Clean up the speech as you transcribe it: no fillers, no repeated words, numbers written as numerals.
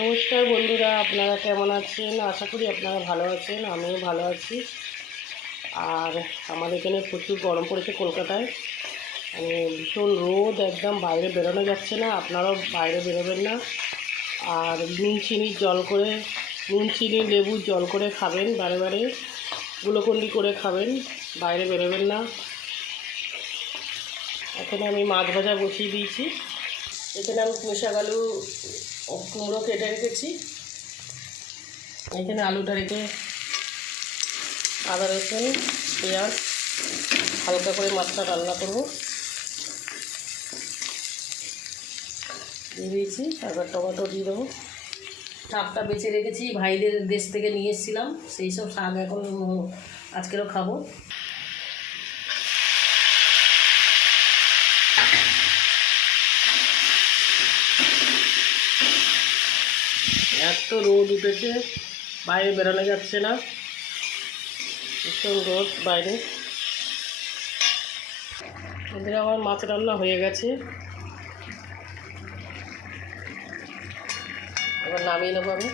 নমস্কার বন্ধুরা, আপনারা কেমন আছেন? আশা করি আপনারা ভালো আছেন, আমিও ভালো আছি। আর আমাদের এখানে প্রচুর গরম পড়েছে কলকাতায়। ভীষণ রোদ, একদম বাইরে বেরোনো যাচ্ছে না। আপনারাও বাইরে বেরোবেন না। আর নুন চিনি লেবুর জল করে খাবেন, বারে বারে গ্লুকন্ডি করে খাবেন, বাইরে বেরোবেন না। এখানে আমি মাছ ভাজা বসিয়ে দিয়েছি। এখানে আমি পুঁইশাক আলু কুমড়ো কেটে রেখেছি। এখানে আলুটা রেখে আদা রসুন পেঁয়াজ হালকা করে মাছটা রান্না করব দিয়ে দিয়েছি। তারপর টমেটো দিয়ে দেবো। শাকটা বেছে রেখেছি, ভাইদের দেশ থেকে নিয়ে এসেছিলাম, সেই সব শাক এখন আজকেরও খাবো। এত রোদ উঠেছে, বাইরে বেরোনো যাচ্ছে না, ভীষণ রোদ বাইরে। এদের আমার মাছ রান্না হয়ে গেছে, এবার নামিয়ে নেবো আমি।